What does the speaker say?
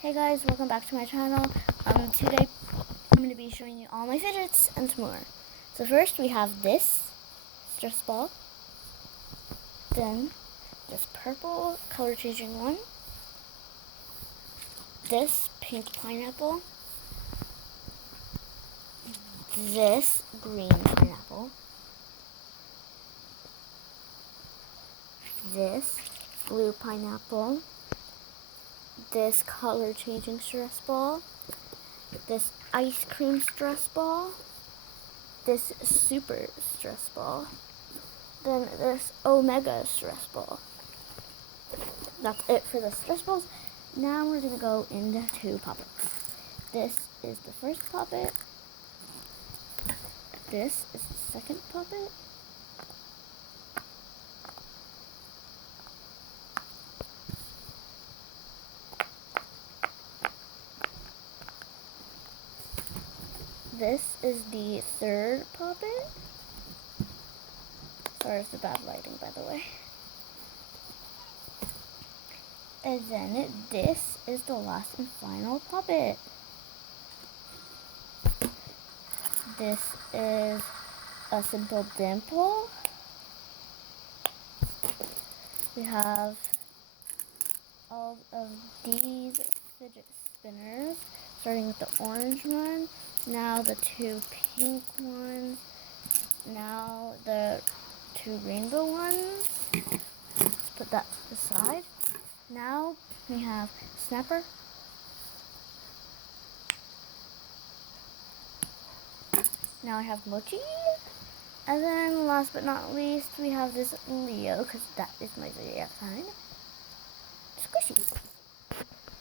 Hey guys, welcome back to my channel. Today I'm going to be showing you all my fidgets and more. So first we have this stress ball, then this purple color changing one, this pink pineapple, this green pineapple, this blue pineapple, this color changing stress ball, this ice cream stress ball, this super stress ball, then this omega stress ball. That's it for the stress balls. Now we're going to go into puppets. This is the first puppet. This is the second puppet. This is the third puppet. Sorry for the bad lighting, by the way. And then this is the last and final puppet. This is a simple dimple. We have all of these fidget spinners, starting with the orange one, now the two pink ones, now the two rainbow ones. Let's put that to the side. Now we have Snapper, now I have Mochi, and then last but not least we have this Leo, because that is my zodiac sign, Squishy.